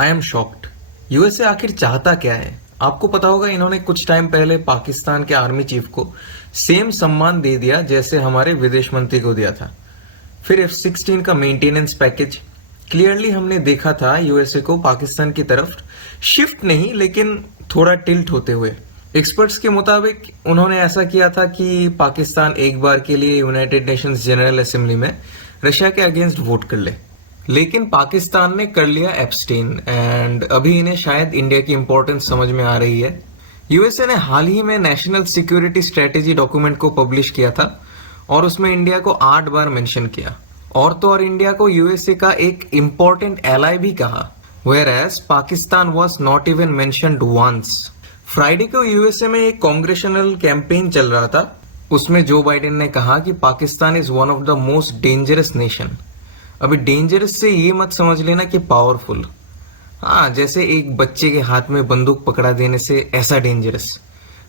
I am shocked. USA आखिर चाहता क्या है? आपको पता होगा, इन्होंने कुछ टाइम पहले पाकिस्तान के आर्मी चीफ को सेम सम्मान दे दिया जैसे हमारे विदेश मंत्री को दिया था। फिर F-16 का मेंटेनेंस पैकेज। क्लियरली हमने देखा था यूएसए को पाकिस्तान की तरफ शिफ्ट नहीं लेकिन थोड़ा टिल्ट होते हुए। एक्सपर्ट्स के मुताबिक उन्होंने ऐसा किया था कि पाकिस्तान एक बार के लिए यूनाइटेड नेशंस जनरल असेंबली में रशिया के अगेंस्ट वोट कर ले। लेकिन पाकिस्तान ने कर लिया एब्सटेन एंड अभी इन्हें शायद इंडिया की इंपॉर्टेंस समझ में आ रही है। यूएसए ने हाल ही में नेशनल सिक्योरिटी स्ट्रेटेजी डॉक्यूमेंट को पब्लिश किया था और उसमें इंडिया को 8 बार मेंशन किया, और तो और इंडिया को यूएसए का एक इम्पोर्टेंट एलाई भी कहा, whereas Pakistan was not even mentioned once. Friday को यूएसए में एक कांग्रेशनल कैंपेन चल रहा था। उसमें जो बाइडेन ने कहा कि Pakistan is one of the most dangerous nation. अभी डेंजरस से ये मत समझ लेना कि पावरफुल, हाँ, जैसे एक बच्चे के हाथ में बंदूक पकड़ा देने से ऐसा डेंजरस।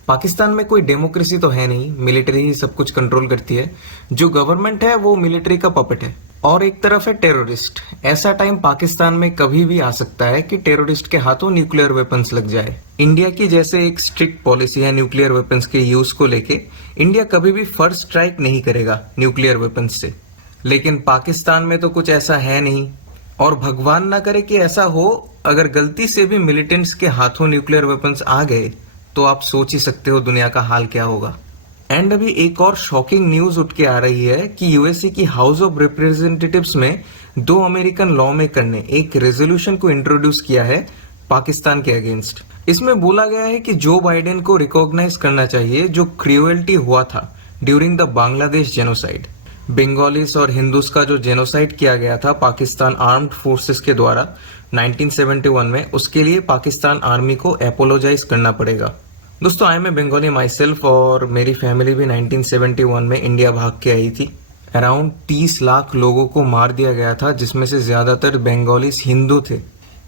पाकिस्तान में कोई डेमोक्रेसी तो है नहीं, मिलिट्री ही सब कुछ कंट्रोल करती है। जो गवर्नमेंट है वो मिलिट्री का पपेट है। और एक तरफ है टेररिस्ट। ऐसा टाइम पाकिस्तान में कभी भी आ सकता है कि टेररिस्ट के हाथों न्यूक्लियर वेपन्स लग जाए। इंडिया की जैसे एक स्ट्रिक्ट पॉलिसी है न्यूक्लियर वेपन्स के यूज को लेके, इंडिया कभी भी फर्स्ट स्ट्राइक नहीं करेगा न्यूक्लियर वेपन्स से। लेकिन पाकिस्तान में तो कुछ ऐसा है नहीं, और भगवान ना करे कि ऐसा हो। अगर गलती से भी मिलिटेंट्स के हाथों न्यूक्लियर वेपन्स आ गए तो आप सोच ही सकते हो दुनिया का हाल क्या होगा। एंड अभी एक और शॉकिंग न्यूज उठ के आ रही है कि यूएसए की हाउस ऑफ रिप्रेजेंटेटिव्स में 2 अमेरिकन लॉ मेकर ने एक रेजोल्यूशन को इंट्रोड्यूस किया है पाकिस्तान के अगेंस्ट। इसमें बोला गया है कि जो बाइडेन को रिकॉग्नाइज करना चाहिए जो क्रूएल्टी हुआ था ड्यूरिंग द बांग्लादेश जेनोसाइड। बंगालीस और हिंदूज का जो जेनोसाइड किया गया था पाकिस्तान आर्म्ड फोर्सेस के द्वारा 1971 में, उसके लिए पाकिस्तान आर्मी को एपोलोजाइज करना पड़ेगा। दोस्तों, I am a Bengali myself और मेरी फैमिली भी 1971 में इंडिया भाग के आई थी। अराउंड 30 लाख लोगों को मार दिया गया था, जिसमें से ज्यादातर बंगालीस हिंदू थे।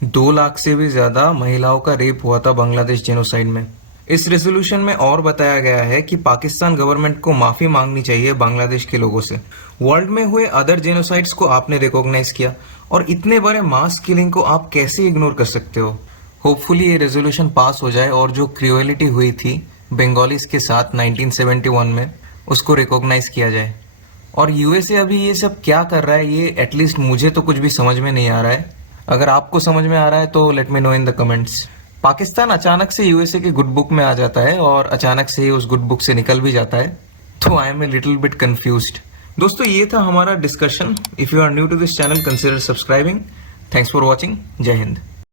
2 लाख से भी ज्यादा महिलाओं का रेप हुआ था बांग्लादेश जेनोसाइड में। इस रेजोल्यूशन में और बताया गया है कि पाकिस्तान गवर्नमेंट को माफी मांगनी चाहिए बांग्लादेश के लोगों से। वर्ल्ड में हुए अदर जेनोसाइड्स को आपने रिकॉग्नाइज किया, और इतने बड़े मास किलिंग को आप कैसे इग्नोर कर सकते हो? होपफुली ये रेजोल्यूशन पास हो जाए और जो क्रूएलिटी हुई थी बंगालीज के साथ 1971 में, उसको रिकॉग्नाइज किया जाए। और यूएसए अभी ये सब क्या कर रहा है, ये एटलीस्ट मुझे तो कुछ भी समझ में नहीं आ रहा है। अगर आपको समझ में आ रहा है तो let me know in the comments. Pakistan अचानक से यूएसए के गुड बुक में आ जाता है और अचानक से ही उस गुड बुक से निकल भी जाता है, तो I am a little bit confused. दोस्तों, ये था हमारा discussion. If you are new to this channel, consider subscribing. Thanks for watching. जय हिंद।